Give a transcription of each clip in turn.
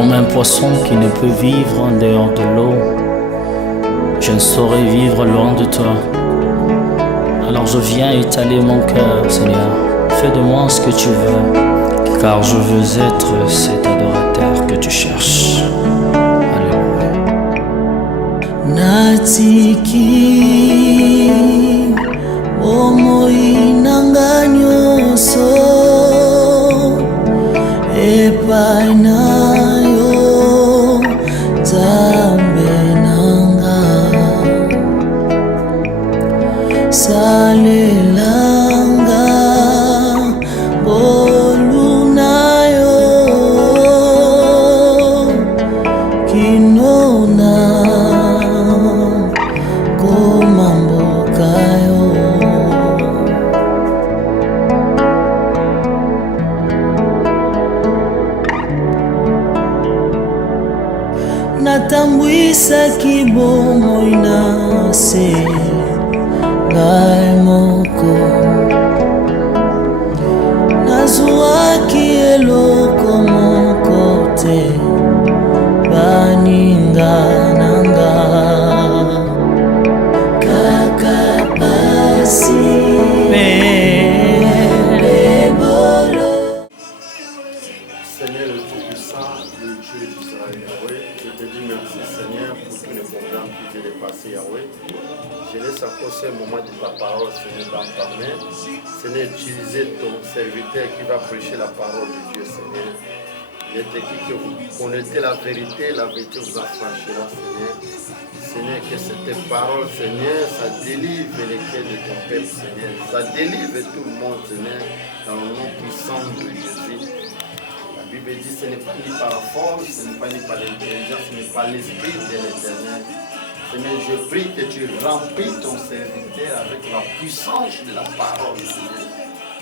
Comme un poisson qui ne peut vivre en dehors de l'eau, je ne saurais vivre loin de toi. Alors je viens étaler mon cœur, Seigneur. Fais de moi ce que tu veux, car je veux être cet adorateur que tu cherches. Alléluia. Natiki omoi nanga nyonso epai na yo Nzambe nanga salelanga bolu na yo kinona komamboka yo. Natambwisaki bomoi na se ngai moko, nazwaki eloko moko te baninga nanga kaka pasi lebolo. Seigneur le Tout-Puissant, le Dieu d'Israël, Yahweh, je te dis merci Seigneur pour tous les programmes qui viennent de passer, Yahweh. Je laisse approcher le moment de ta parole, Seigneur, dans ta main. Seigneur, utilisez ton serviteur qui va prêcher la parole de Dieu, Seigneur. Il est écrit que vous connaissez la vérité vous affranchira, Seigneur. Seigneur, que cette parole, Seigneur, ça délivre les cœurs de ton peuple, Seigneur. Ça délivre tout le monde, Seigneur, dans le nom puissant de Jésus. La Bible dit ce n'est pas ni par la force, ce n'est pas ni par l'intelligence, ce n'est pas l'esprit de l'Éternel. Seigneur, je prie que tu remplis ton serviteur avec la puissance de la parole, Seigneur.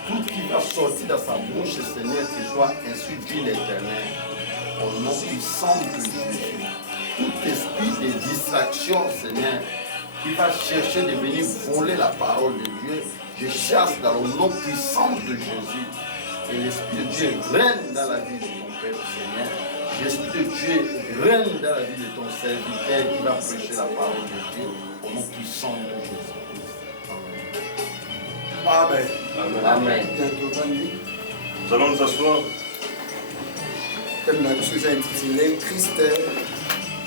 Tout qui va sortir dans sa bouche, Seigneur, qu'il soit ainsi dit l'Éternel. Au nom puissant de Jésus. Tout esprit de distraction, Seigneur, qui va chercher de venir voler la parole de Dieu, je chasse dans le nom puissant de Jésus. Et l'Esprit de Dieu règne dans la vie de ton Père, Seigneur. L'Esprit de Dieu règne dans la vie de ton serviteur qui va prêcher la parole de Dieu au nom puissant de Jésus. Amen. Amen. Nous allons nous asseoir. Comme la chose a intitulé Christ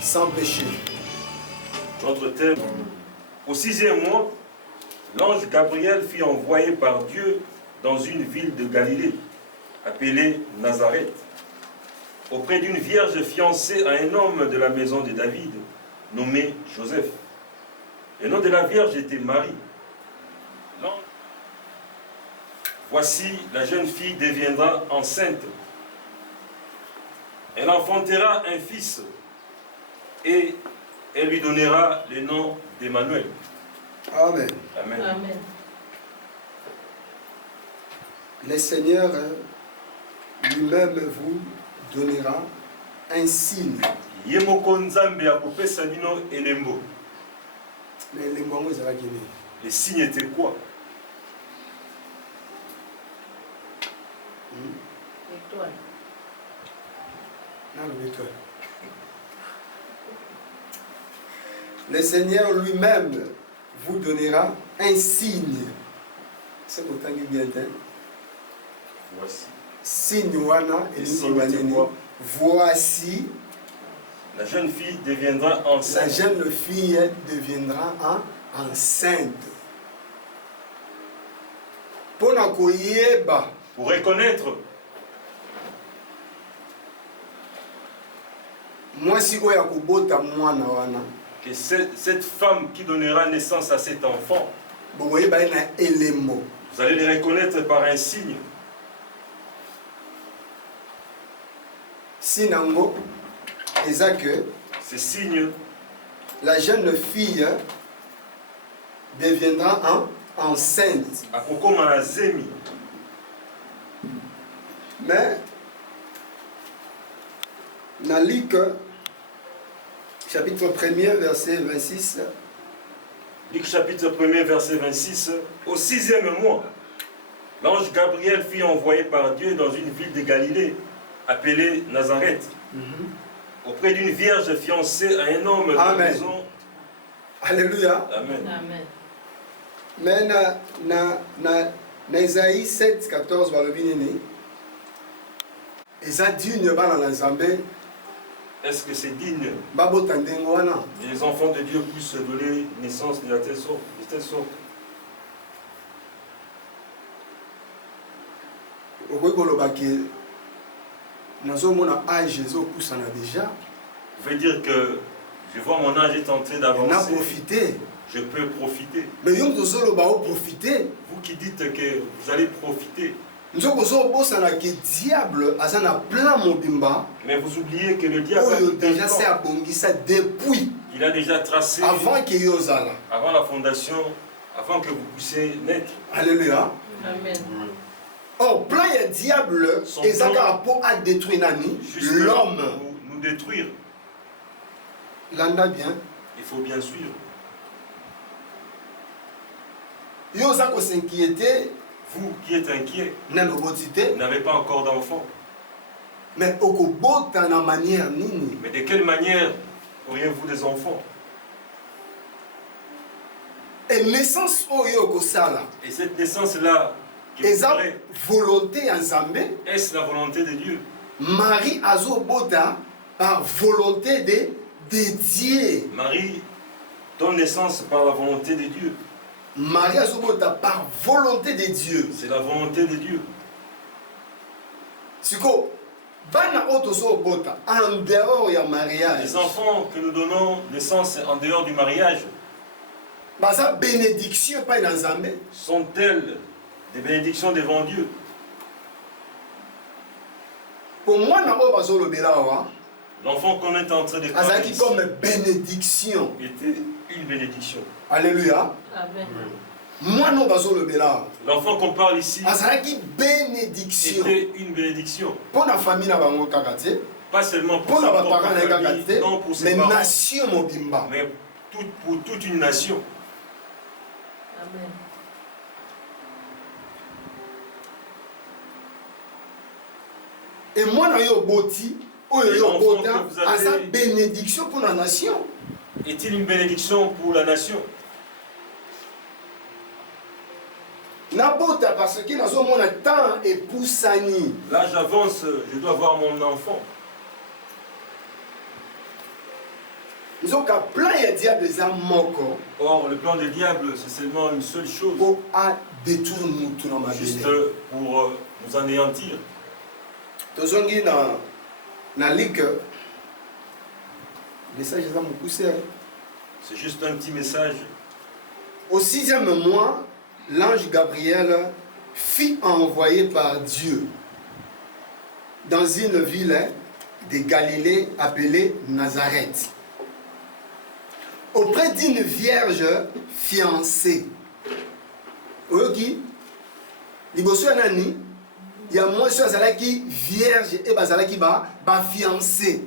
sans péché. Notre thème. Au 6e mois, l'ange Gabriel fut envoyé par Dieu dans une ville de Galilée, appelée Nazareth, auprès d'une vierge fiancée à un homme de la maison de David, nommé Joseph. Le nom de la vierge était Marie. Voici, la jeune fille deviendra enceinte. Elle enfantera un fils et elle lui donnera le nom d'Emmanuel. Amen. Amen. Amen. Le Seigneur lui-même vous donnera un signe. Yemoko Nzambe akopesa bino elembo. Mais les mots ezalaki nini? Le signe était quoi? Étoile. Non, l'étoile. Le Seigneur lui-même vous donnera un signe. C'est pour t'en bien. Voici. Signe wana et quoi? voici. La jeune fille deviendra enceinte. La jeune fille deviendra enceinte. Pour reconnaître. Que cette femme qui donnera naissance à cet enfant, vous allez le reconnaître par un signe. Sinango, que ce signe, la jeune fille deviendra enceinte. Mais, dans Luc, chapitre 1er, verset 26. Luc chapitre 1er, verset 26. Au 6e mois, l'ange Gabriel fut envoyé par Dieu dans une ville de Galilée, appelé Nazareth, auprès d'une vierge fiancée à un homme de la Amen. maison. Alléluia. Amen. Amen. Mais na Isaïe 7, 14, balobi nini. Eza digne bana na Nzambe Est-ce que c'est digne babota ndenge wana? les enfants de Dieu puissent donner naissance de telle sorte? Okoki koloba ke nazomona âge ezopusana déjà. Vous pouvez dire que je vois mon âge est en train Na d'avancer. profiter. Je peux profiter. Mais yo tozoloba o profiter. Vous qui dites que vous allez profiter, Nzoko zobosana ke diable aza na plan mobimba. mais vous oubliez que le diable Oyo a tout un déjà c'est plan. abongisa depuis Il a déjà tracé avant que yo zala. avant la fondation, avant que vous puissiez naître. Alléluia. Amen. Or, plan ya diable, Son ezaka plan, rapport à détruire nani? Juste L'homme. pour nous détruire. Landa bien. Il faut bien suivre. Yo zako s'inquiéter, Vous qui êtes inquiet, na robotité, vous n'avez pas encore d'enfant. mais okobota na manière nini? Mais de quelle manière auriez-vous des enfants? Et naissance oyo okosala, Et cette naissance-là, qui vous eza ferait, volonté ya Nzambe. est-ce la volonté de Dieu? Marie azobota par volonté de Dieu. Marie donne naissance par la volonté de Dieu. Marie azobota par volonté de Dieu. C'est la volonté de Dieu. Siko, bana otozobota en dehors ya mariage. Les enfants que nous donnons naissance en dehors du mariage Baza bénédiction pa na Nzambe. sont-elles des bénédictions devant Dieu? Pour moi na oyo bazolobela wa, L'enfant qu'on est en train de faire azalaki ici comme bénédiction. était une bénédiction. Alléluia. Amen. Moi no bazolobela. L'enfant qu'on parle ici Azalaki bénédiction. était une bénédiction. Pour la famille na bango kaka te, Pas seulement pour pour sa na propre baparents na kaka famille, te, non pour ses mais parents, nation mobimba. mais pour toute une nation. Amen. Et moi na yo boti, oyo Et yo l'enfant bota, que vous avez- aza bénédiction pour la nation. Est-il une bénédiction pour la nation? Nabota parce que nazomona temps epusani. Là, j'avance, je dois voir mon enfant. Nzoka plan ya diable eza moko Or, le plan du diable, c'est seulement une seule chose, po a détourne mutu na juste mabele. pour nous anéantir. Tozongi na ligue message eza mokuse. C'est juste un petit message. Au 6e mois, l'ange Gabriel fut envoyé par Dieu dans une ville de Galilée appelée Nazareth, auprès d'une vierge fiancée. Oyoki, liboso ya nani? Ya mwasi azalaki vierge et bazalaki ba fiancé.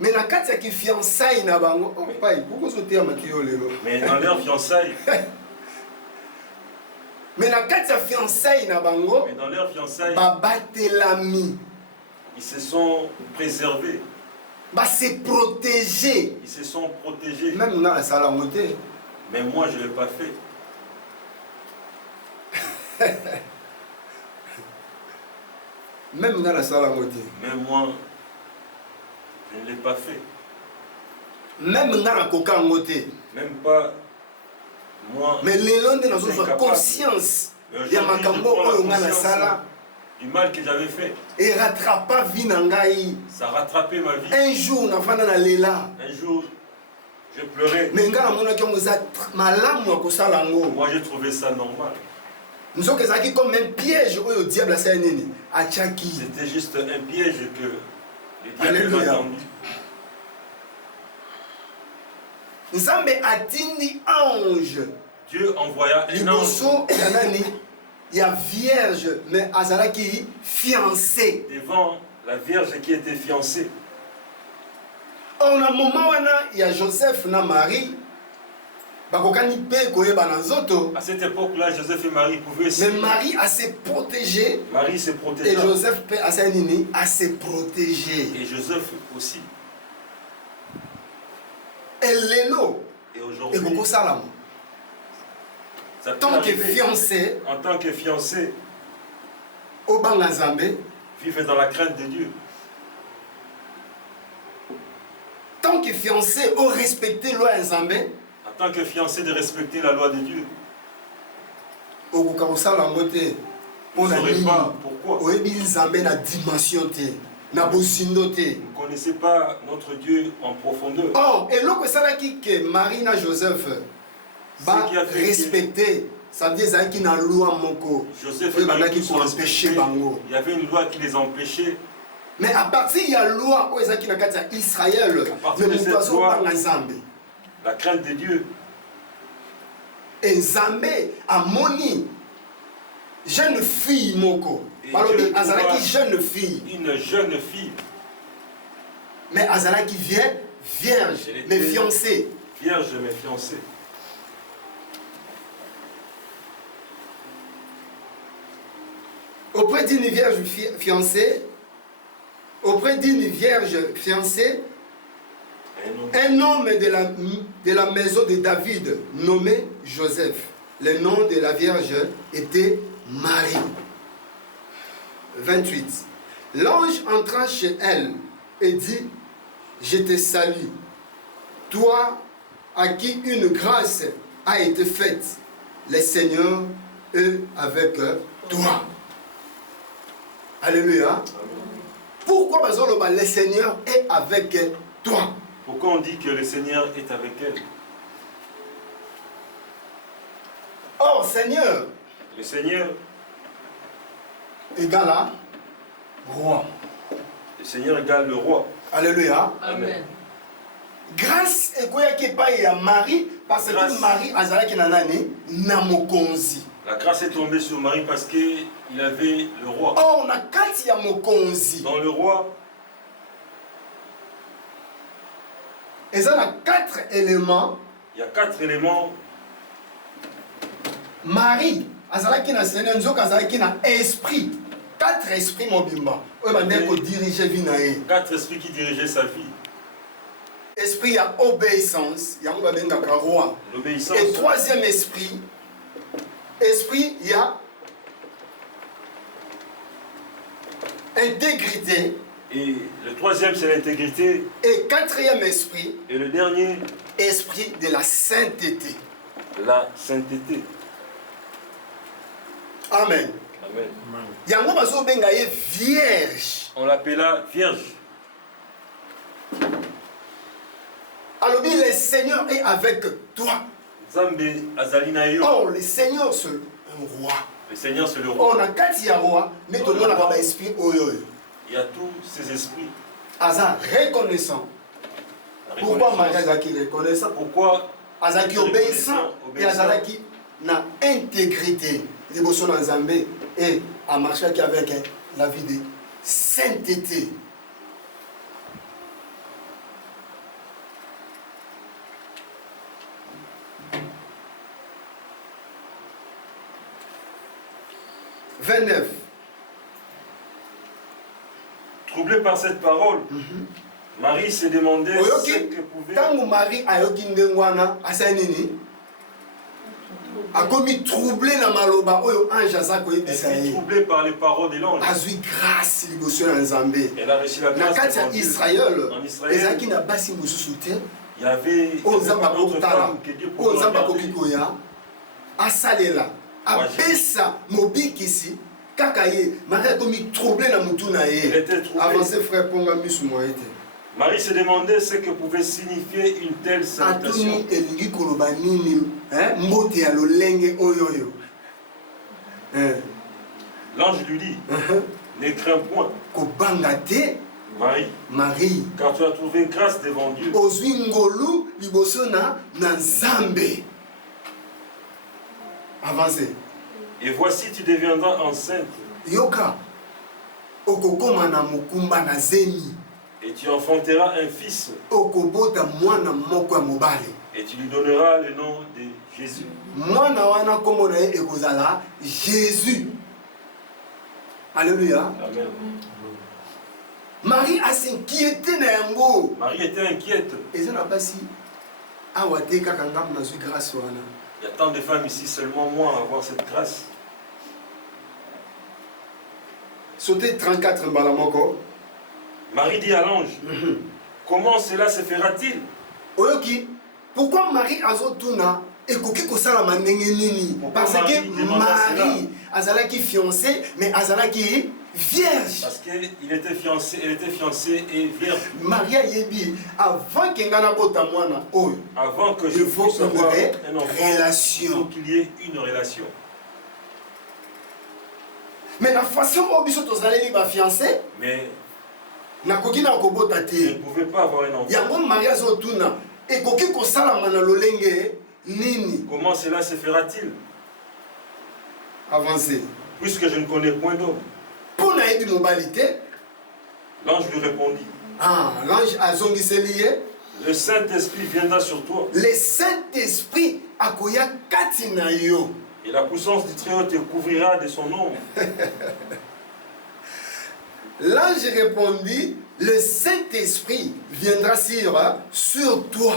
Mais na kati ya ki fiançailles na bango, oh pai, pourquoi sauter à makio lelo? Mais dans leur fiançailles, Mais na kati ya fiançailles na bango, mais dans leur fiançailles, babatelami, ils se sont préservés, se protéger. ils se sont protégés. Même na sala ngote. Mais moi, je ne l'ai pas fait. Même na sala ngote. Même moi, je ne l'ai pas fait. Même na koka ngote. Même pas moi. Mais lelo nde nazo C'est zwa incapable. conscience Mais ya aujourd'hui, makambo je prends la oyo nga na conscience sala du mal que j'avais fait. et rattrapa vie na ngai. Ça a rattrapé ma vie. Un jour na fanda na lela. Un jour, je pleurais. Mais nga namonaki yango eza malamu ya kosala yango. Moi, j'ai trouvé ça normal. Nzoka ezalaki comme un piège oyo diable asala nini atiaki. C'était juste un piège que le diable Alléluia. m'a tendu. Nzambe atindi ange Dieu envoya un ange liboso ya nani ya vierge mais azalaki fiancé. devant la Vierge qui était fiancée. Or na moment wana ya Joseph na Marie bakokani pe koyeba na nzoto. À cette époque-là, Joseph et Marie pouvaient se... Mais Marie a se protégé. Marie se Et protégeait. Joseph a se protégé. Et Joseph aussi. Et Lélo. Et Et aujourd'hui, beaucoup salam. ça peut Tant que arriver, fiancé, en tant que fiancé, au Bangazambe, vivre dans la crainte de Dieu. tant que fiancé, au respecter loi Nzambe, En tant que fiancé, de respecter la loi de Dieu. au Kukawusala Mote, Vous on ne a saurez mis, pas pourquoi. au Ebi Nzambe na dimension te, na bosindo te. Vous ne connaissez pas notre Dieu en profondeur. Or, et l'autre ça qui que Marie na Joseph va Ce qui a fait respecter, ça veut dire ça qui na loi moko. Joseph Oui, et Marie maintenant qui qu'ils sont sont empêchés respectés. bango. Il y avait une loi qui les empêchait. Mais à partir il y a loi où qui na kati ya Israël, partir mais de cette mukazo loi, banga Nzambe. La crainte de Dieu. Et Nzambe amoni jeune fille moko. Et Balobi Dieu azalaki voit jeune fille, Une jeune fille, mais azalaki vierge, Elle était- mais fiancée. vierge mais fiancée. Auprès d'une vierge fiancée, un homme de la maison de David nommé Joseph. Le nom de la vierge était Marie. 28. L'ange entra chez elle et dit, je te salue, toi à qui une grâce a été faite. Le Seigneur est avec toi. Alléluia. Pourquoi le Seigneur est avec toi? Pourquoi on dit que le Seigneur est avec elle? Or, Seigneur Le Seigneur, égale à roi. le Seigneur égale le roi. Alléluia. Amen. Grâce et quoi qui paye à Marie parce Grâce. que Marie azalaki na nani na mokonzi. La grâce est tombée sur Marie parce qu'il avait le roi. Or na kati ya mokonzi. Dans le roi, Et ça a 4 éléments. il y a 4 éléments. Marie azalaki na Seigneur nzoka azalaki na esprit. 4 esprits mobimba. Oyo bande ko diriger vie na ye. 4 esprits qui dirigeaient sa vie. Esprit ya obéissance, yango babengaka roi. L'obéissance. Et troisième esprit, il y a intégrité. Et le troisième, c'est l'intégrité. Et quatrième esprit, Et le dernier, esprit de la sainteté. la sainteté. Amen. Amen. Yango bazo benga ye vierge. On l'appela vierge. Alors bien le Seigneur est avec toi. Zambe azalina yo. Or le Seigneur c'est un roi. Le Seigneur, c'est le roi. Or na kati ya roi, mais tout le monde a ba esprit oyo. Il y a tous ces esprits. Aza reconnaissant. La Pourquoi reconnaissance. Marie Azaki reconnaissant? Pourquoi Azaki obéissant et Obéissant. Azalaki na intégrité. Liboso na Nzambe et a marché avec la vie de sainteté. « 29. Troublé par cette parole, Marie s'est demandé ce Oyoki, que pouvait... tango Marie ayoki ndengwana asali nini? Akomi troublé na maloba oyo ange aza koyebisa Elle fut ye. troublée par les paroles de l'ange. Azwi grâce liboso ya Nzambe. Elle a reçu la Na grâce kati ya devant Dieu. Israël, En Israël, ezalaki na basi mosusu te. il y avait Oyo Nzambe pas d'autres akotala, femmes que Dieu oyo pouvait Nzambe regarder. akoki koya asalela, apesa mobikisi kaka ye. Marie akomi troublé na mutu na Elle ye. était troublée. Avancez frère ponga misu moye te. Marie se demandait ce que pouvait signifier une telle salutation. Atuni elingi koloba nini mbote ya lolenge oyoyo. L'ange lui dit, ne crains point, Kobanga te Marie, Marie. car tu as trouvé grâce devant Dieu. Ozwi ngolu liboso na Nzambe. Avancez. Et voici, tu deviendras enceinte Yoka. Okokoma na mukumba na zemi. et tu enfanteras un fils Okobota mwana moko ya mobale. Et tu lui donneras le nom de Jésus. Moi, nawana comme na ekozala Jésus. Alléluia. Amen. Marie a s'inquiété na yango. Marie était inquiète. Et ça n'a pas si awate kaka ngam na zui grâce wana. Il y a tant de femmes ici, seulement moi, à avoir cette grâce. Sauter 34 mbalamoko. Marie dit à l'ange, comment cela se fera-t-il? Oyoki, pourquoi Marie azotuna ekoki kosala mandenge nini? Parce que Marie azalaki fiancée mais azalaki vierge. Parce qu'il était fiancé, elle était fiancée et vierge. Maria yebi avant que ngana bota mwana oyo. Avant que je Il faut puisse avoir qu'il y ait un enfant, il relation. faut qu'il y ait une relation. Mais la façon dont biso tozaleli ba fiancé, Mais nakoki na kobota je te. ne pouvais pas avoir un enfant. Yango Maria azotuna ekoki kosala na lolenge nini? Comment cela se fera-t-il? Avancez. Puisque je ne connais point d'homme. Pour na yebi mobilité, L'ange lui répondit, l'ange azongiseli ye, le Saint-Esprit viendra sur toi, le Saint-Esprit akoya kati na yo. et la puissance du Très-Haut te couvrira de son ombre. L'ange répondit, le Saint-Esprit viendra sur toi.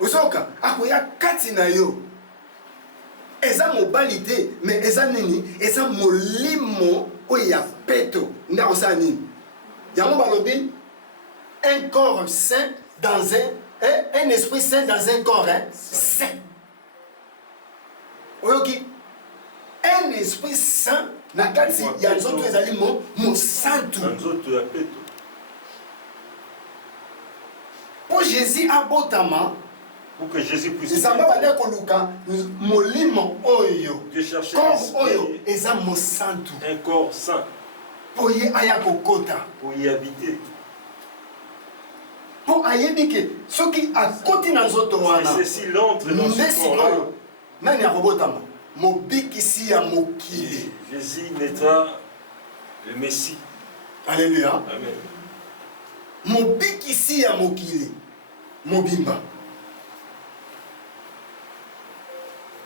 Ozoka, akoya kati na yo. Eza mobilité, mais eza nini? Eza molimo oya peto. Nda osa nini? Yango balobi, un corps saint dans un esprit saint dans un corps saint. Oyoki, un esprit saint na kati ya nzoto ezali mo santu. Nzoto ya peto. Pour Jésus abotama, Pour que Jésus puisse nzambe bande koluka molimo oyo. Dieu cherchait Corps oyo eza mo santu. un corps saint Po ye aya kokota. pour y habiter. Po ayebi ke soki akoti na nzoto Et wana. ceci l'entre dans Nde ce corps-là. sikoyo nani akobotama? Mobikisi ya mokili. Jésus naîtra le Messie. Alléluia. Amen. Mobikisi ya mokili. Mobimba.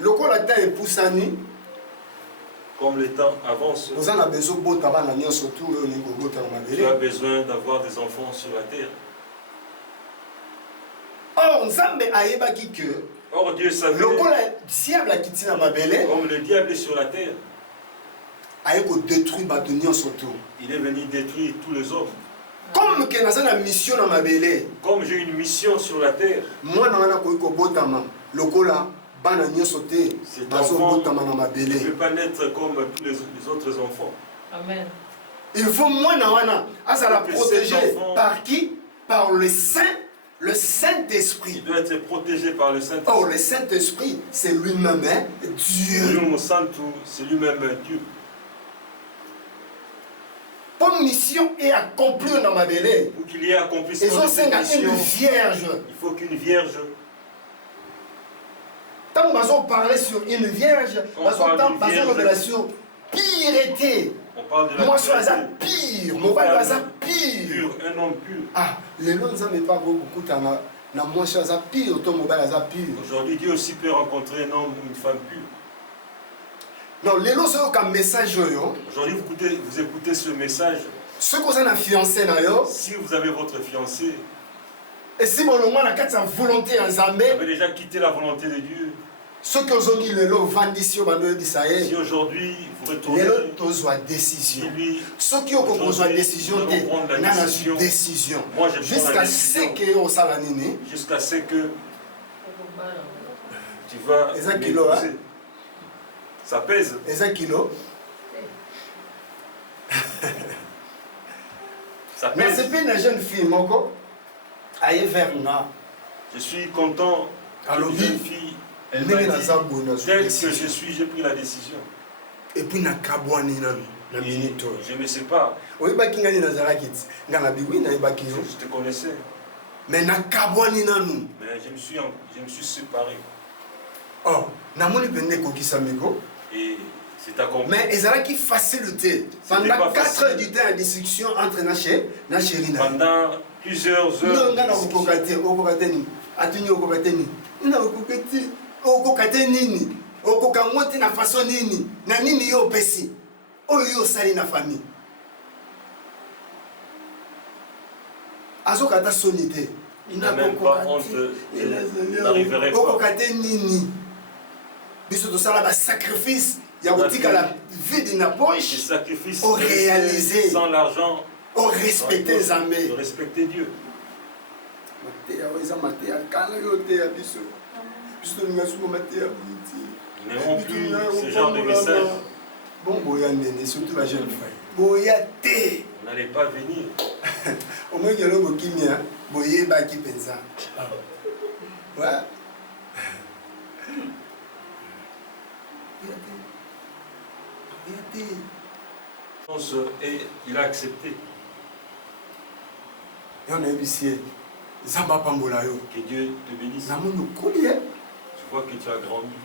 Lokola ta epusani, Comme le temps avance, oza na besoin bota bana nyonso tu oyo ningo bota na tu as mabele. besoin d'avoir des enfants sur la terre. Or Nzambe ayebaki que Or Dieu savait, lokola diable akiti na mabele, comme le diable est sur la terre, aye ko détruire bato nyonso tu. il est venu détruire tous les hommes. Comme que naza na mission na mabele, Comme j'ai une mission sur la terre, mwana wana koyi kobotama lokola bana nyonso te cet bazobotama na enfant ne mabele. peut pas naître comme tous les autres enfants. Amen. Il faut mwana wana azala Que protégé cet enfant- par qui? Par le Il Saint-Esprit. doit être protégé par le Or Saint-Esprit. le Saint-Esprit, c'est lui-même Dieu. Dieu Santo, c'est lui-même Dieu. Pour mission est accomplie dans ma belé. Pour qu'il y ait accomplissement Ils ont de cette cinq une mission, vierge. il faut qu'une vierge, Tant que nous parler sur une vierge, On nous parle d'une vierge. parler sur pureté. on parle de la Moi, je suis pureté. pire. Une Mon père femme est pire. pur, un homme pur. Ah, les gens ne savent pas beaucoup de temps. Moi, je suis pire. Ton mobile est pire. Aujourd'hui, Dieu aussi peut rencontrer un homme ou une femme pure. Non, les gens sont comme message. Aujourd'hui, vous écoutez ce message. Ceux qui ont fiancé, Si vous avez votre fiancé, et si mon nom a la volonté en vous Zambé, avez déjà quitté la volonté de Dieu. ceux qui ont dit le lot vendissent au bando Si d'Israël, aujourd'hui vous les retournez, lots ont si décision. lui, Ceux qui ont besoin de décision, nous allons prendre la n'a décision. décision. Moi, je prends la Jusqu'à décision. ce que au salanini, jusqu'à ce que tu vas Et ça, kilo, hein? m'épouser. Ça pèse. les kilos. Ça Mais pèse. c'est pas une jeune fille, moko, aille vers moi. Je suis content. Alors, Une jeune fille, elle Ndenge m'a naza dit, boye nazwi tel que décision. je suis, j'ai pris la décision. Et puis nakabwani nanu na Et minute oyo. je me sépare. oyebaki ngani nazalaki ti nga na biwi nayebaki yo Je te connaissais, mais nakabwani nanu. mais je me suis séparé. Or namoni mpenza ekokisamiko Et c'est accompli. mais ezalaki facile te pendant pas 4 facile. heures du temps ya discussion entre na chéri na ye. Pendant plusieurs no heures, nga de na okoka discussion, te okoka te nini atuni okoka te nini na okoketi okokate nini okokangoti na façon nini na nini yo pesi oyo sali na famille azokata sonité il n'a même pas honte, n'arriverait pas. Okokate nini biso to sala ba sacrifice ya kotika la vie de na poche des sacrifices réalisés sans l'argent on respecter Zambé de respecter Dieu. Nous n'aimons plus ce genre de message. Bon, boya nene, surtout la jeune fille. Boya te. Vous n'allez pas venir. Au moins, il y a l'homme qui m'a boyé baki pensa. Ouais. Et il a accepté. Et on a ébissé. Zamba Pambolayo. Que Dieu te bénisse. Je vois que tu as grandi.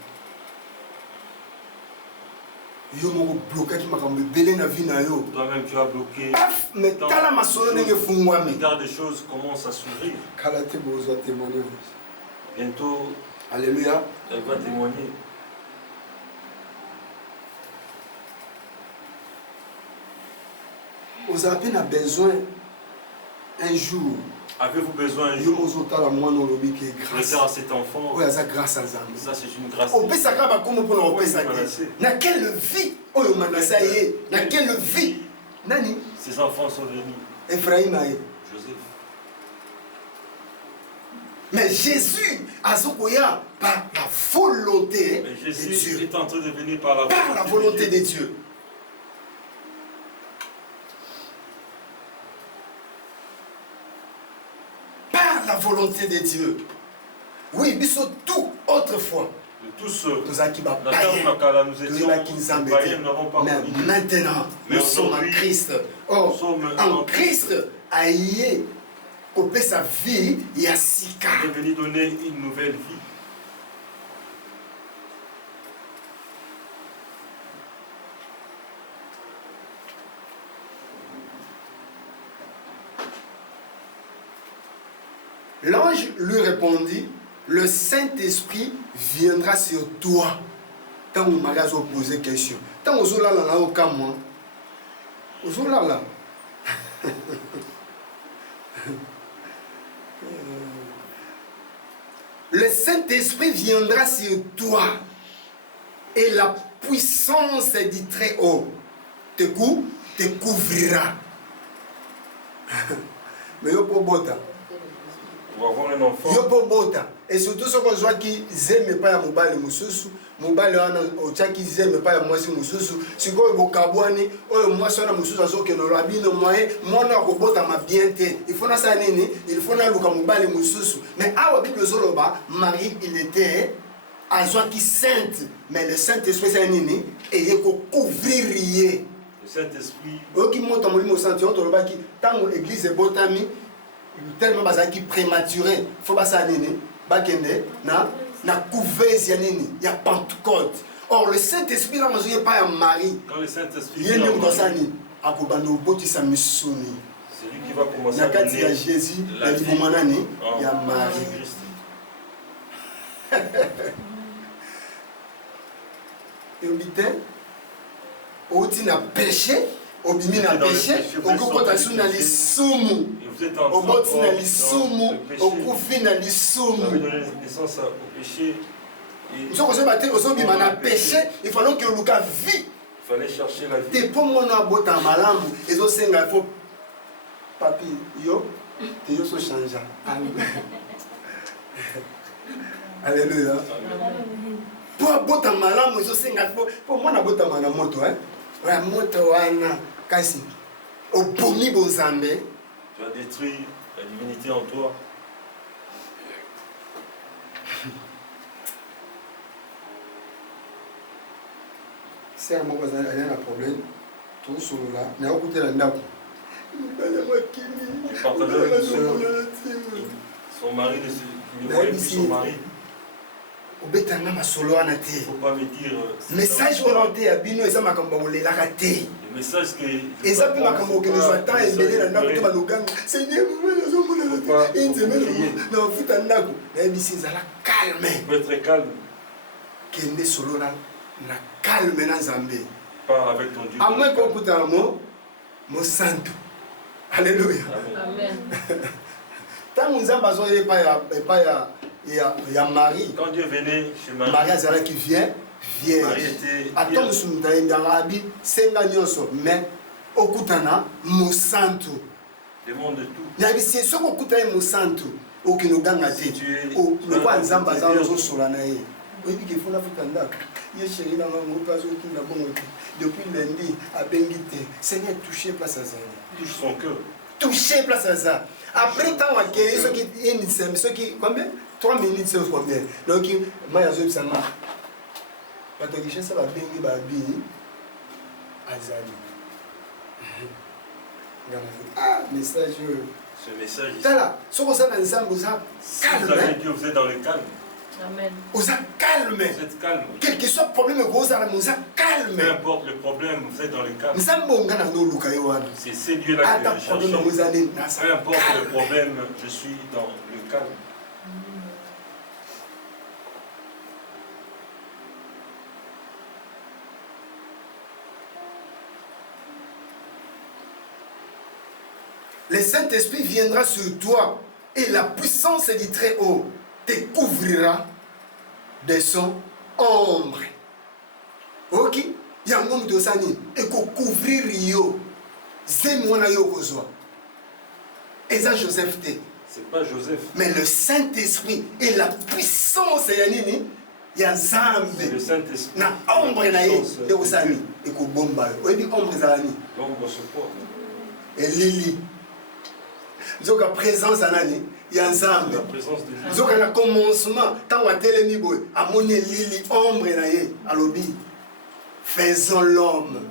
Toi-même tu as bloqué. Mais Regarde des choses commencent à s'ouvrir. Bientôt, alléluia, elle va témoigner. Vous avez besoin un jour. Avez-vous besoin un jour de faire à cet enfant? Oui, ça grâce à Zambé. Ça c'est une grâce. On peut s'accorder comme pour le faire. Dans quelle vie? Oh, dans quelle vie? Nani? Ces enfants sont venus. Ephraïm. Joseph. Mais Jésus a Zokoya par la volonté de Dieu. Jésus est en train de venir par la volonté de Dieu. La volonté de Dieu. Oui, mais tout autrefois. Tous nous étions païens, mais maintenant, nous sommes en Christ. Or, en Christ, aïe, couper sa vie, il y a Sika. Il est venu donner une nouvelle vie. L'ange lui répondit, le Saint-Esprit viendra sur toi. Tant que magasin a posé question. Tant que vous avez au camon. Vous avez là. Le Saint-Esprit viendra sur toi. Et la puissance du Très-Haut te couvrira. Mais yo pour bota. Pour avoir un enfant. Yo pour bota. Et surtout ce qu'on voit qui n'aiment pas à mobile mususu, mobile on tient qu'ils n'aiment pas à moi si mususu. Si quoi au kabouani, moi sur la mususu azo que nous l'habillons moi, moi na ko bota ma bienté. Il faut na ça nini, il faut na luka mobile mususu. Mais à wa bible zoloba, Marie il était azo qui sainte, mais le Saint-Esprit c'est nini et il faut couvrir rien. Le Saint-Esprit. Qui monte en molimo sentiment to loba qui tant l'église est botami tellement bazaki qui prématuré, faut pas ça nini. Bakende na couveuse ya nini ya Pentecôte. Or le Saint-Esprit là mazoye pas ya Marie. Quand le Saint-Esprit vient dans sa ni akobano botisa misuni. C'est lui qui va commencer à donner ya Jésus la vie manani ya Marie. Et obité oti na péché, obimi na péché, okokota suna lisumu. Au bot na lisumu, au koufi na lisumu. Vous avez donné naissance au péché. Nous sommes battus au bima na péché, il fallait que le cas vit. Il fallait chercher la vie. T'es pour mon abota malamu, et zo senga faut papi yo, te yo so chanja. Alléluia. Pour abota malamu, zo senga pour mon abota malamu moto hein. Ouais moto wana kasi. Au bomi bozambe. Tu as détruit la divinité en toi. C'est un moment où il y a un problème. Tout sur là. Il y a un côté là. Son mari ne voyait plus son mari. Il ne faut pas me dire. Message volonté à Bino et ça m'a comme le message que. Et ça peut m'accompagner que nous attend et bénir la nappe de Malogan. Seigneur, nous sommes là. Et nous sommes là. Nous sommes là. calme. Tu peux être très calme. Kende solo na calme na Nzambe. Pars avec ton Dieu. À moins qu'on écoute un mot, mon santo. Alléluia. Amen. Amen. Tant que Nzambe azoye pas Marie. Quand Dieu venait chez Marie, Marie azala qui vient vierge. Marie était Attends vierge. musumda ndanga abi senga nyoso mais okutana mo santo. Demande de tout. Na bisi soko okutana mo santo okinoganga te. O le kwa Nzambe azala zo sola na ye. Oyebi ke fona futanda. Ye chéri na ngo paso ki na bongo. Depuis lundi à Bengite, Seigneur touché place à ça. Touche son cœur. Touché place à ça. Après tant accueilli ceux qui combien 3 minutes c'est combien. Donc maya zo bisanga. Batogisha ça va bengi ba bi azali. Ah, message. Ce message ici. Tala, ce que ça dans Nzambe ça Si vous avez Dieu, vous êtes dans le calme. Amen. Vous êtes calme. Vous êtes calme. Quel que soit le problème que vous avez, vous êtes calme. Peu importe le problème, vous êtes dans le calme. C'est C'est ces dieux-là que je cherche. Peu importe le problème, je suis dans le calme. Le Saint-Esprit viendra sur toi et la puissance du Très-Haut te couvrira de son ombre. Ok? Yango mtosani eko couvrir yo. Zemwana yo kozwa. Eza Joseph te. C'est pas Joseph. Mais le Saint-Esprit et la puissance ya nini? Ya Nzambe. C'est le Saint-Esprit. Na ombre na ye de osani eko bomba yo. Oyebi ombre zalani. L'ombre se porte. Et Lili. Zoka présence anani ya Nzambe. La présence de Dieu. Zoka na commencement tant wa telemi boy amoni Lili ombre na ye alobi. Faisons l'homme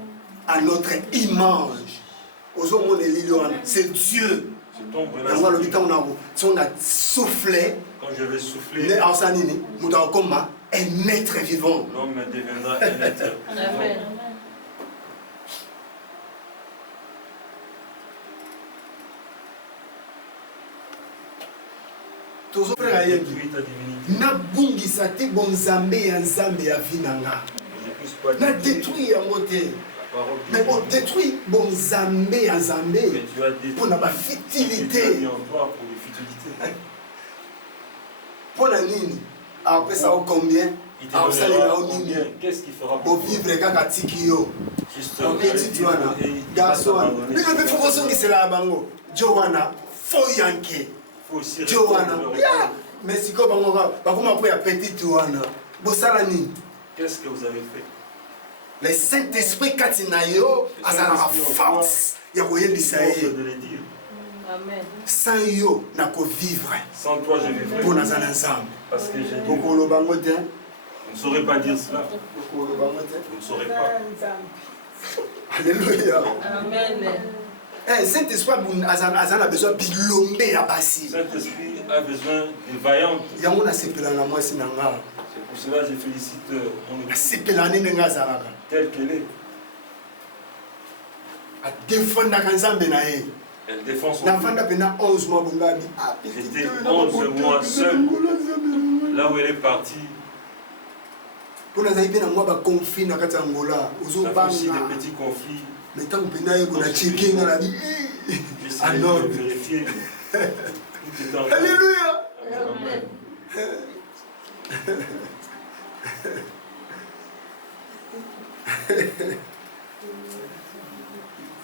à notre image. C'est Dieu. Cette ombre-là, on a soufflé. quand je vais souffler, un être vivant. l'homme deviendra un être vivant. Amen. Détruis ta divinité. Nabungisa te bonzambe ya nzambe ya vinanga. Je ne puisse pas Na détruire détruit yango te. la parole. Mais on détruit bonzambe ya Mais nzambe tu as détruit. pour na ba Tu as mis futilité. en toi pour les futilités. Pour la nini. Après ça au combien? Il te Ah, ça les donnera a nini. combien? Qu'est-ce qu'il fera Pour pour vivre kaka tiki yo. Juste Petit wana. et il va Garçon wana. t'abandonner. Mais le faut que c'est la bango. Jowana foyanke. Il faut aussi Jowana. répondre le Ya. retour. Mais si ko bango ba kuma po ya petit Jowana. Bosala nini? Qu'est-ce que vous avez fait? Le Saint-Esprit katina yo azala force. Ya koyebisa Force ye. de les dire. Amen. Sans yo na ko vivre. Sans toi, je vivrai. Pour nazala nzambe. Parce que j'ai dit, Bokolo bango te. vous ne saurez pas dire cela. Bokolo bango te. Vous ne saurez pas. Alléluia. Amen. Eh, Saint-Esprit azala besoin bilombe ya basi. Saint-Esprit a besoin de vaillantes. Yango na sepela na mwasi na nga. C'est pour cela que je félicite mon Na épouse sepela nini nga azalaka. telle qu'elle est. Adefendaka nzambe na ye. Elle défend son Dieu. Navanda pena 11 mois bongabi. J'étais 11 mois seul. Là où elle est partie, Pour nazali pe na mwa ba conflit na kati ya Angola. ça fait aussi Ozobanga. des petits conflits. Mais tant que pena ye bona checker na la vie. J'essayais Alors. de vérifier. Tout était en ordre. Alléluia. Amen.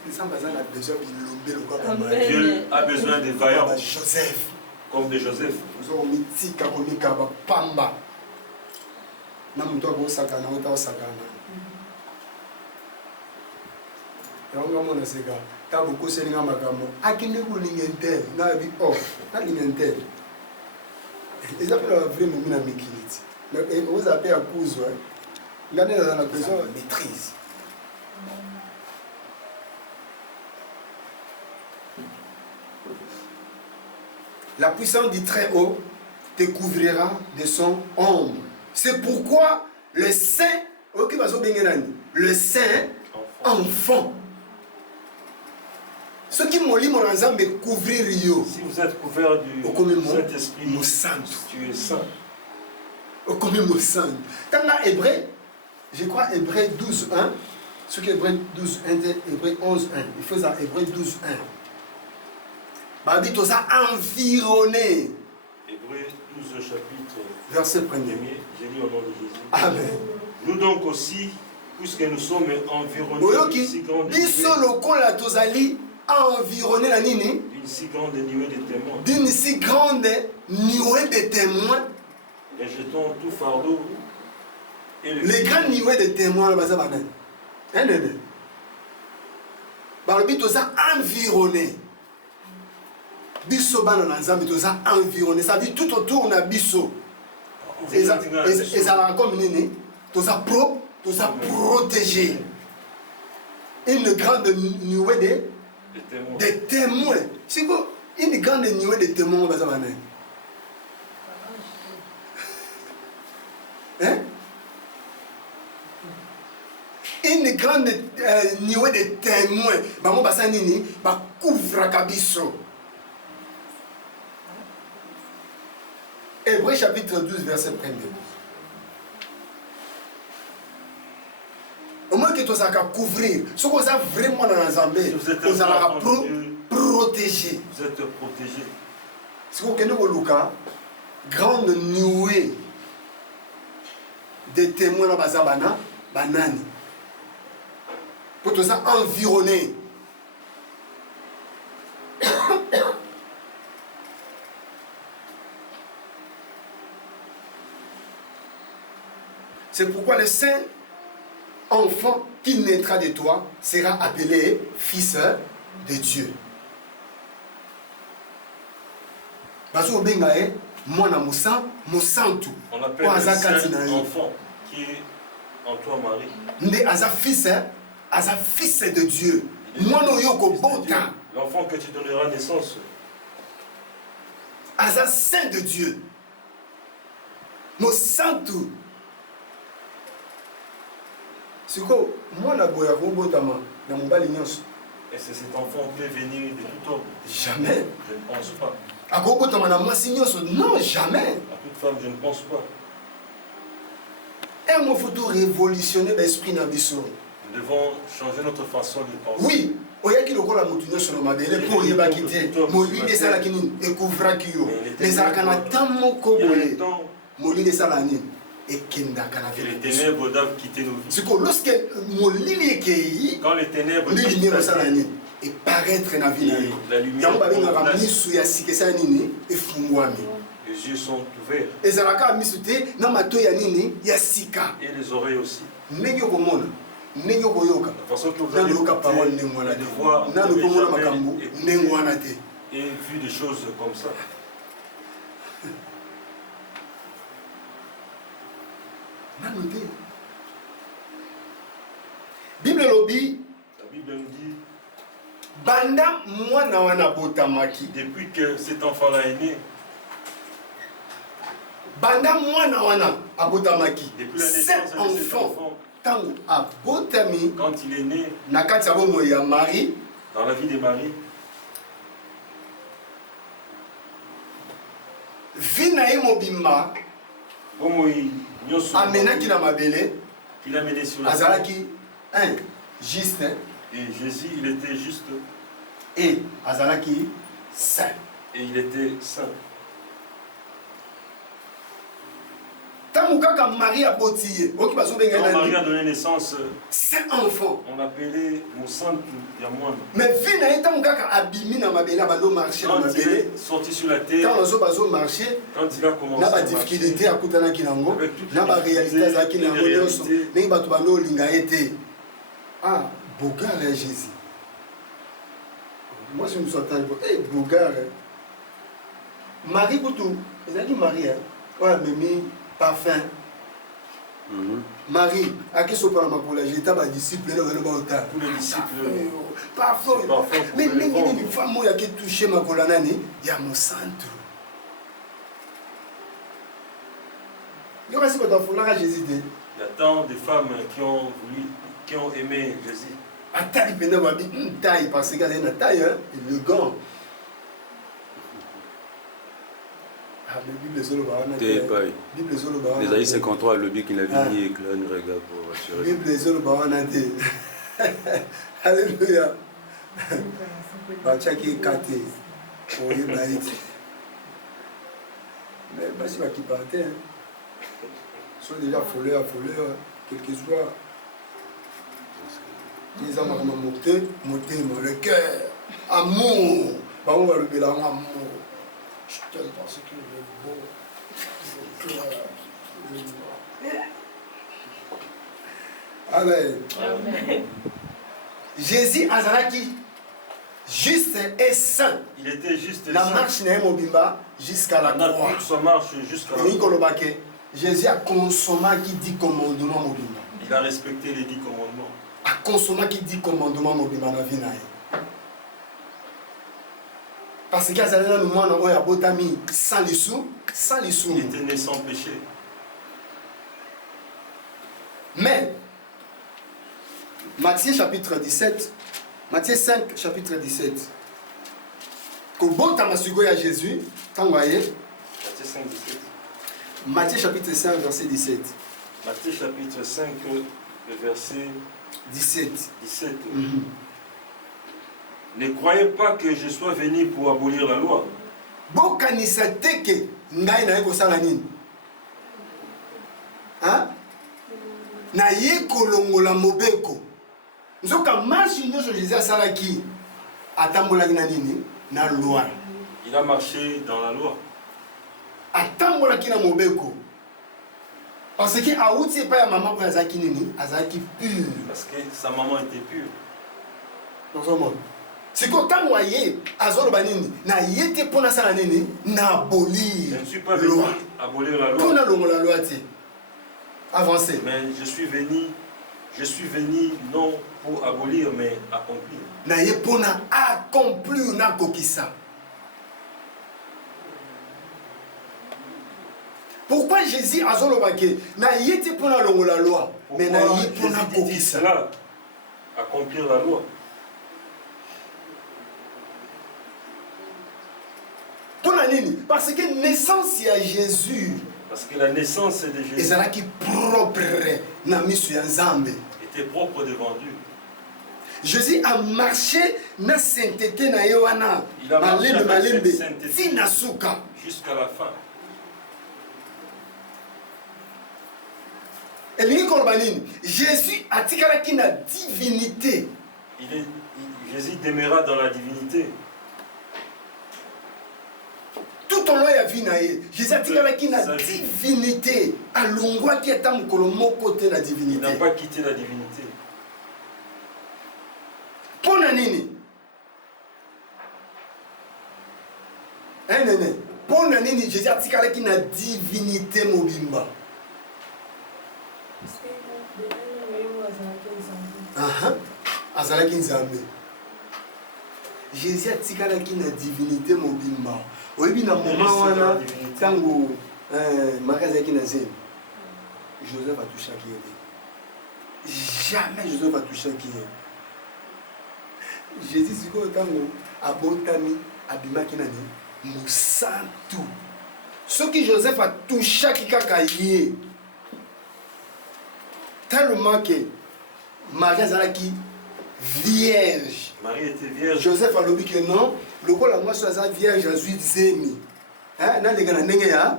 Nzambe azala besoin bilombe lokwa ba Amen. Dieu a besoin des vaillants Joseph. comme de Joseph. Ozokomitika komika bapamba. Na moto akosakana ota osakana. Yango mona seka. Ta bokoseli nga makambo. Akende kolinga ntel. Na bi oh. Nalinga ntel. Eza pe na vrai momi na mikili ti. Mais oza pe akuzwa. Ngane na besoin de maîtrise. La puissance du Très-Haut te couvrira de son ombre. C'est pourquoi le Saint, le Saint enfant, ce qui m'ont dit mon ensemble couvrir yo. Si vous êtes couvert du Au commun, Saint-Esprit, mon saint. tu es saint. Comme Mossand. Quand on a Hébreu, je crois Hébreu 12, 1, ce qui est Hébreu 12, 1, Hébreu 11, 1. Il faut ça, Hébreu 12, 1. Babi, tout ça environné. Hébreu 12, chapitre Verset 1er. J'ai lu au nom de Jésus. Amen. Nous donc aussi, puisque nous sommes environnés Oyoki, si grande biso lokola tozali environné la nini d'une si grande nuée de témoins, d'une si grande nuée de témoins. rejetons tout fardeau et Les grandes nuées de témoins là baza banane. Balobi toza environné. Biso bana na nzambe toza environné, ça veut dire tout autour na biso. Et ça va comme nini, toza protégé. Une grande nuée de témoins. C'est quoi? Une grande nuée de témoins baza banane. Hein? Une grande nuée de témoins. Bango basa nini, ba couvre kabiso. Hébreu chapitre 12, verset 1. Au moins que tu as couvrir, ce que tu as vraiment dans la Zambie, tu as protéger. Vous êtes protégé. Ce que tu as grande nuée de témoins dans Bazabana, banane. Pour tout ça environné. C'est pourquoi le saint enfant qui naîtra de toi sera appelé fils de Dieu. On appelle le saint enfant qui est en toi, Marie. Fils de Dieu. L'enfant que tu donneras naissance. Aza saint de Dieu. Mosantu. Siko, moi la boya botama na mobali nyonso. Est-ce que cet enfant peut venir de tout homme? Jamais. Je ne pense pas. A botama na mwasi nyonso? Non, jamais. À toute femme, je ne pense pas. Et moi faut tout révolutionner l'esprit na biso. Nous devons changer notre façon de penser. Oui, oyaki lokola mutu nyonso na mabele pour yebaki te. Molili esalaki nini? Ekoufraki yo. Ezalaka na ntan moko boye. Molili esala nini? Et les ténèbres doivent quitter nos vies. Quand les ténèbres et paraître dans la vie, la lumière les yeux sont ouverts. Et les oreilles aussi. La façon que vous allez écouter, de voir, et vu des choses comme ça. La Bible nous dit Banda mwana wana botamaki. Depuis que cet enfant-là est né, Banda mwana wana abotamaki. Depuis la naissance de cet enfant, tango abotami, quand il est né, nakati abomo ya Marie, dans la vie de Marie, vina mobimba, amenaki na mabele, qu'il a mené sur la azalaki juste. Et Jésus, il était juste. Et azalaki saint. Et il était saint. Quand Marie a donné naissance, c'est enfant. On appelait Moussantu Yamoine. Mais quand il est sorti sur la terre, quand il a commencé à marcher, ah, Bogar est Jésus. Moi, je me suis entendu, Bogar. Marie Boutou, ils ont dit Marie, ouais, mais parfum. Marie, à qui sont pas ma j'étais ma disciple, tous les disciples. Parfum. Mais les femmes qui ont touché ma colanani, il y a mon centre. Il y a Jésus. Il y a tant de femmes qui ont aimé Jésus. À taille, taille, parce qu'il y a une taille, le gant. Bible ezoloba T'es pas. Bible ezoloba Isaïe 53, le but qu'il a vu et que là nous regarde pour assurer. Bible ezoloba Alléluia. Bachaki kate. Oye baïti. Mais basi qui partait. Sont déjà affolés, quelques jours. Ils ont monté, le cœur. Amour. On va lever l'amour. Je t'aime parce que le beau. Le cœur. Amen. Amen. Jésus Azaraki, juste et saint. Il était juste et La saint. marche n'est pas jusqu'à la On a croix. toute sa marche jusqu'à la Et croix. Jésus a consommé qui dit commandement mobimba. Il a respecté les 10 commandements. A consommé qui dit commandement mobimba na vie na ye. Parce qu'il y a un moment où il y a botami sans les sous. Il était né sans péché. Mais Matthieu chapitre 17, Matthieu 5 chapitre 17. Quand botama sugo ya Jésus, tant voyez. Matthieu 5, 17. Matthieu chapitre 5 verset 17. Matthieu chapitre 5, le verset 17. 17. Ne croyez pas que je sois venu pour abolir la loi. Bokanisa teke ngai na yeko sala nini? Hein? Na yeko longola mobeko. Nzoka marche nyonso Jésus asalaki atambolaki na nini? Na loi. Il a marché dans la loi. Atambolaki na mobeko. Parce que auti epai ya maman oyo azalaki nini? Azalaki pur. Parce que sa maman était pure. Tozomona. Siko ntango aye azoloba nini? Na ye te mpo nasala nini? Na abolir. Je ne suis pas venu loi. abolir la Mpo loi. na longola loi te. Avancez. Mais je suis venu non pour abolir, mais accomplir. Na ye mpo na accomplir na kokisa. Pourquoi Jésus azolobaki na ye te mpo na longola loi, mais na ye mpo na Jésus dit kokisa. cela, accomplir la loi. Parce que naissance ya Jésus Parce que la naissance de Jésus ezalaki propre na miso ya Nzambe. était propre devant Dieu. Jésus a marché na sainteté na ye wana. Il a marché avec Malembe cette sainteté. tina suka. Jusqu'à la fin. Elingi koloba nini? Jésus atikalaki na divinité. Jésus demeura dans la divinité. Tout au long ya vie na ye, Jésus atikalaki na divinité. Alongwaki ata mokolo moko te na Il divinité. n'a pas quitté la divinité. Pona nini? Nene. Pona nini Jésus atikalaki na divinité mobimba. Azalaki Nzambe. Jésus atikalaki na divinité mobimba. Oyebi na moment wana tango Marie azalaki na zemi. Joseph atouchaki ye. Jamais Joseph atouchaki ye. Jésus sikoyo tango abotami abimaki nani mosantu. Soki Joseph atouchaki kaka ye. Tellement que Marie azalaki vierge. Marie était vierge. Joseph alobi que non, lokola mwasi aza vierge azwi zemi. Nandeka na ndenge ya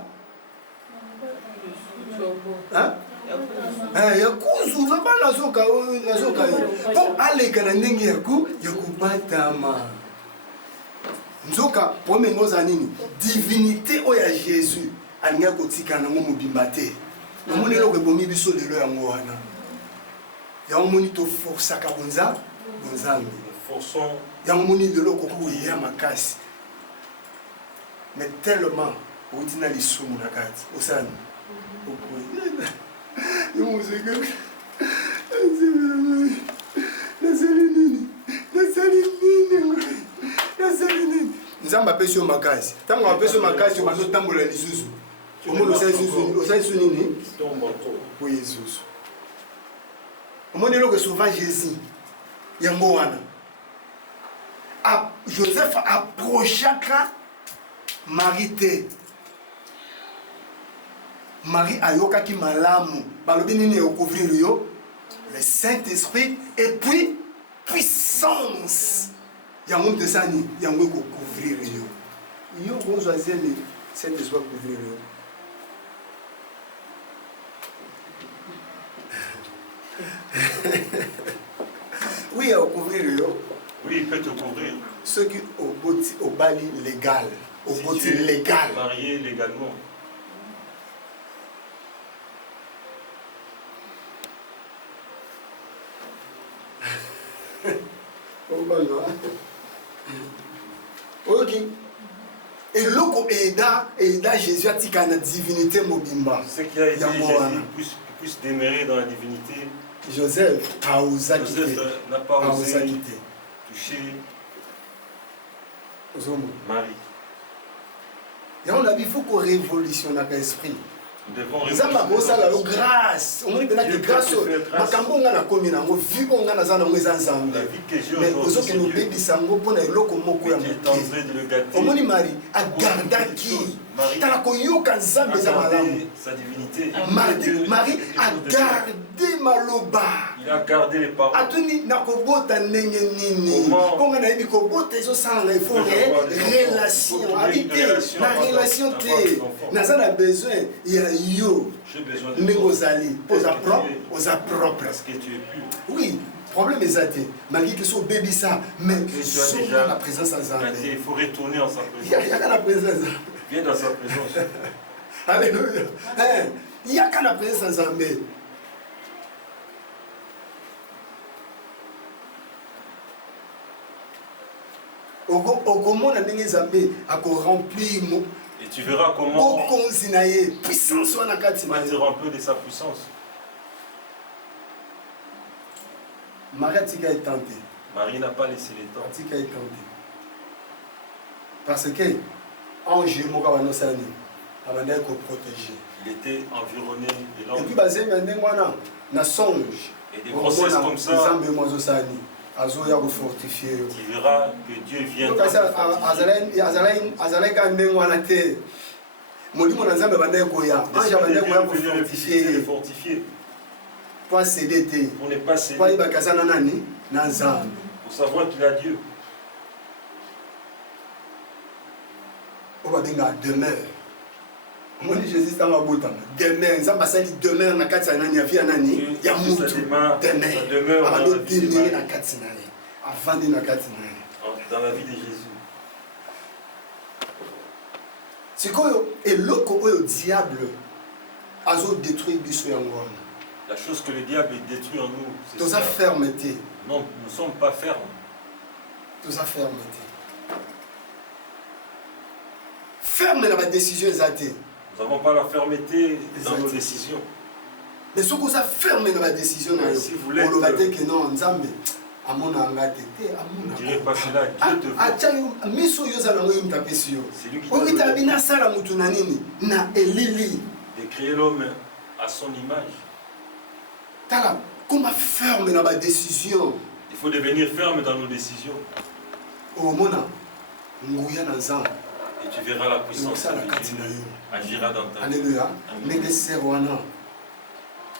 yakuzu nzamba nazoka ye mpo aleka na ndenge ya kobatama. Nzoka pomengo oza nini? Divinité oyo ya Jésus alingaki kotika nango mobimba te. Namoni eloko ebomi biso lelo yango wana. Yango moni toforsaka bonzambe. Forçons. Yango moni lelo kokoya makasi. Mais tellement otina lisumu na kati. Osani. Nzamba apesi yo makasi. Ntango apesi yo makasi obazotambola lisusu. Omoni osali su nini? Po Yesusu. Omoni eloko souvent Jésus. Yango wana. Joseph approchaka Marie te. Marie ayokaki malamu balobi nini recouvrir yo le Saint-Esprit et puis puissance yango mtesani yango recouvrir yo bonzoisir le Saint-Esprit couvrir yo. Oui, à couvrir yo. Oui, il peut te couvrir. Ceux qui au bali légal, au Si boti tu es légal. marié légalement. Ok. Et l'autre aida Jésus a dit qu'il y a une divinité mobimba. Ce qui a aidé Jésus puisse demeurer dans la divinité. Joseph a osé Joseph n'a pas osé quitter. toucher Marie. Et on a dit qu'il faut qu'on révolutionne l'esprit. Nous devons révolutionner grâce. On dit que grâce. La vie que j'ai aujourd'hui, c'est Dieu. Tu es en train de le gâter. Marie a gardé sa divinité. Marie a gardé Maloba. Il a gardé les paroles. Atuni nakobota ndenge nini konga na yebi kobota ezo sala il faut relation habiter na relation te naza na besoin ya yo ndenge ozali oza propre parce que tu es pur. oui problème ezate malgré que so baby ça mais so la présence à Zambé il faut retourner en sa présence. Il y a la présence. Viens dans sa présence. Alléluia. Il y a la présence à Zambé. Et tu verras comment puissance va te remplir de sa puissance. Marie n'a pas laissé les temps. Parce que ange il était environné de l'ange. Et puis et des grossesses comme ça, tu verras que Dieu vient de fortifier. Pour céder, pour ne pas céder, pour savoir qu'il a Dieu. Demeure. Moi Jésus est dans ma bouche. Demeure, ça passe demeure na katsa nani afia nani ya mutu. Demeure. Avant de demeurer na katsa nani. Avant de na katsa nani. Dans la vie de Jésus. C'est quoi et loko oyo diable azo détruire biso yango. La chose que le diable détruit en nous, c'est sa fermeté. Non, nous ne sommes pas fermes. Toute sa fermeté. Ferme dans la décision exatée. Nous n'avons pas la fermeté dans nos décisions. Mais ce que ça ferme dans la décision, si vous voulez que non, Nzambe, ne direz pas cela, Dieu te voit. C'est lui qui t'a de créer l'homme à son image. Comment ferme dans la décision? Il faut devenir ferme dans nos décisions. Et tu verras la puissance de Dieu agira dans ta vie. Alléluia.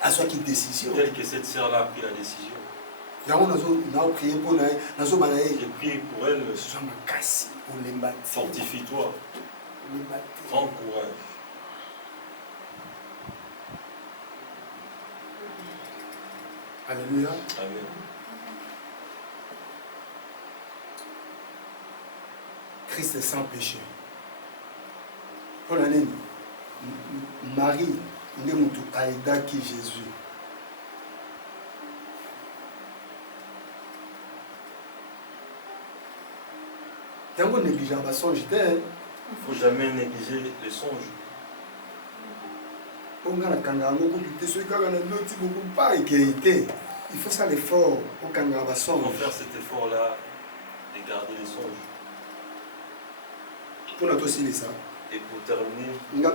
Tel que cette sœur-là a pris la décision. J'ai prié pour elle. Fortifie-toi. Prends courage. Alléluia. Amen. Christ est sans péché. Pour l'année, Marie, n'est mutu aida qui Jésus. Il ne faut jamais négliger les songes. Il faut ça l'effort pour faire cet effort-là de garder les songes. Pour notre aussi ça. Et pour terminer, moi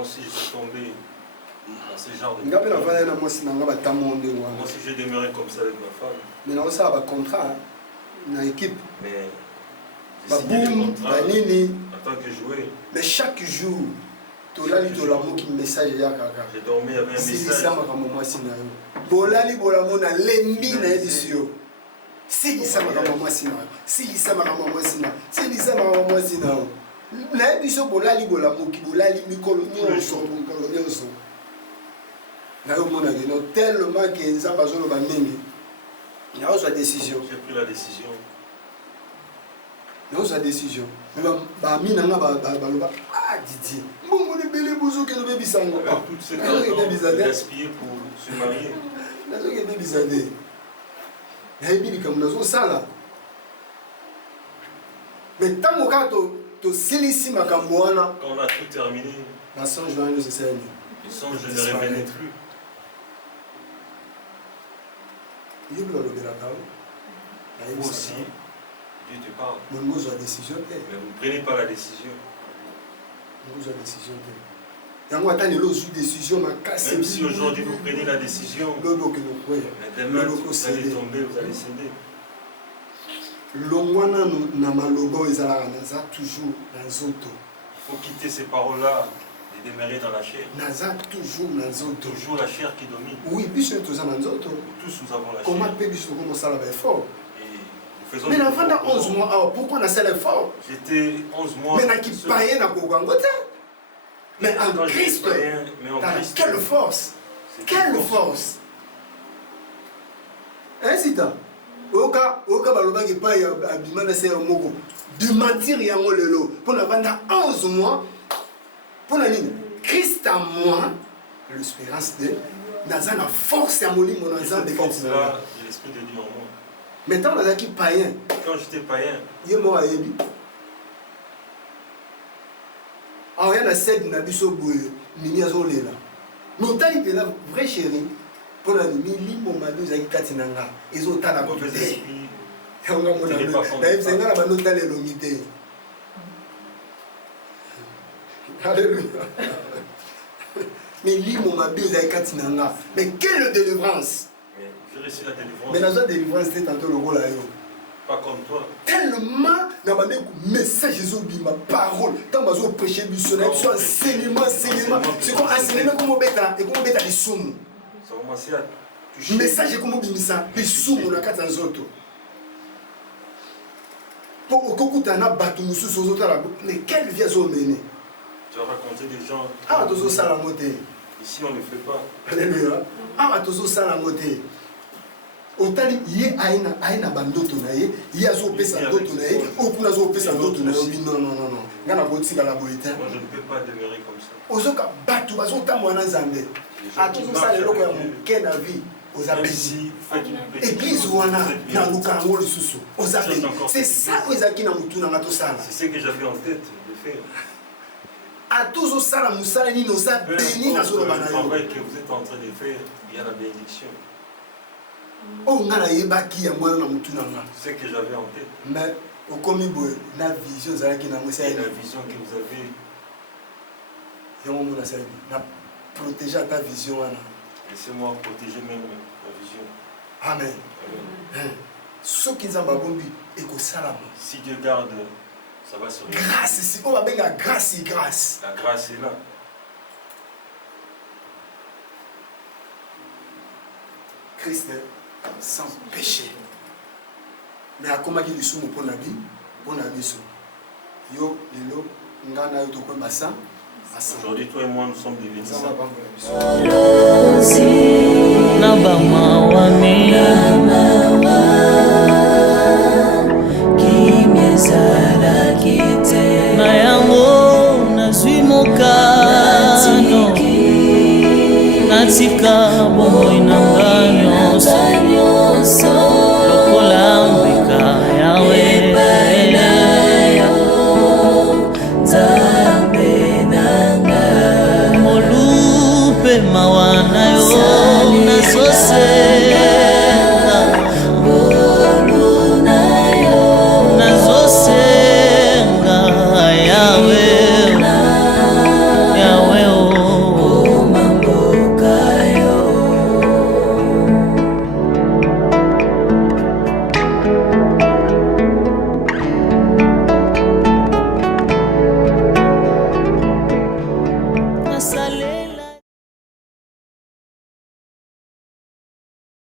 aussi je suis tombé dans ce genre de moi aussi j'ai demeuré comme ça avec ma femme. Mais ça va contrat dans l'équipe. Mais j'ai signé le contrat en tant que joueur. Mais chaque jour, tolali tolamoki message ya kaka J'ai dormi avec un message. silisa makambo mwasi na yo bolali bolamona lembi na ye biso yo silisa makambo mwasi na yo silisa makambo mwasi na yo silisa makambo mwasi na yo na ye biso bolali bolamoki bolali mikolo nyonso mikolo nyonso na yo mona keno tellement ke nzambe azoloba mingi naozwa décision. J'ai pris la décision. Naozwa décision. Bami nanga baloba ah Didier mbongo lebele bozokende bebisa ngo Avec tout cet argent gaspillé pour se marier. nazokende bebisa te nayebi likambo nazosala mais ntango kaka tosilisi makambo wana Quand on a tout terminé, basonge wana nyonso esali les songes ne revenaient plus. yobi balobelaka Vous aussi, Dieu te parle. moningo ozwa décision te Mais vous ne prenez pas la décision. ozwa décision te yango ata lelo ozwi décision makasi Même si aujourd'hui vous prenez la décision, lolokende koya mais demain vous allez tomber, vous allez céder. longwa nano na maloba oyo ezalaka naza toujours na nzoto Il faut quitter ces paroles-là et demeurer dans la chair. naza toujours na nzoto Toujours la chair qui domine. oui biso toza na nzoto Tous nous avons la comment chair. mpe biso tokomosala baeffort Et nous faisons mais des navanda efforts. 11 mois awa pourquoi nasala effort J'étais 11 mois. mais nakipaye nakoka yango te mais en Quand j'étais Christ païen, mais en t'as Christ, quelle force c'est quelle une force sita oyoka balobaki epai ya abima na se ya moko dementir yango lelo mpo navanda 11 mois mpo na nini Christ à moi l'espérance de naza na force ya molimo na nzambe cette kati na force-là, nga il y a l'Esprit de Dieu en moi. mais ntango nazalaki païen Quand j'étais païen, ye moko ayebi aoya na sede na biso boye nini azolela mais otali mpena vrai chéri mpo na milimo mabe ezalaki kati na nga ezotala kutu mauvais te esprit, yango nayebisa nga na bando otala elongi te alleluya milimo mabe ezalaki kati na nga mais quelle délivrance mais j'ai reçu la délivrance. mais nazwa délivrance te tanto lokola yo Pas comme toi. tellement na bande message ezobima parole ntango bazoprêche biso na biso enseignement siko enseignement ekomobeta lisumu Ça a commencé à toucher. message ekomobimisa lisumu na kati ya nzoto mpo okokutana na bato mosusu ozotala mais quelle vie azomene Tu as raconté des gens. awa tozosala yango te Ici, on ne le fait pas. alleluya awa tozosala yango te otali ye aye na bandoto na ye ye azopesa ndoto na ye oyo kuna azopesa ndoto na ye obi non nga na kotikala boye te Moi, je ne peux pas demeurer comme ça. ozoka bato bazotambola na nzambe atozosala eloko ya moke na vie oza Même beni si vous faites une petite église chose, wana vous êtes bien. naluka yango lisusu oza beni c'est ça oyo ezalaki na motu nanga tosala C'est ce que j'avais en tête de faire. atozosala mosala nini oza Peu beni importe nazoloba le na yo travail que vous êtes en train de faire, il y a la bénédiction. oyo nga nayebaki yango wana na motu nanga C'est ce que j'avais en tête. mais okomi boye na vision ezalaki nango Et esali la vision que vous avez, yango mona asali na protege ata vision wana laissez-moi protéger même la vision. amen Amen. soki nzambe abombi ekosalama Si Dieu garde, ça va se réaliser. grâce si oyo babengaka grâce grâce La grâce est là. Christ sans péché mais akomaki lisumu mpo na biso yo lelo nga na yo tokoyeba sa Aujourd'hui, toi et moi, nous sommes devenus nzambe saints. abambola biso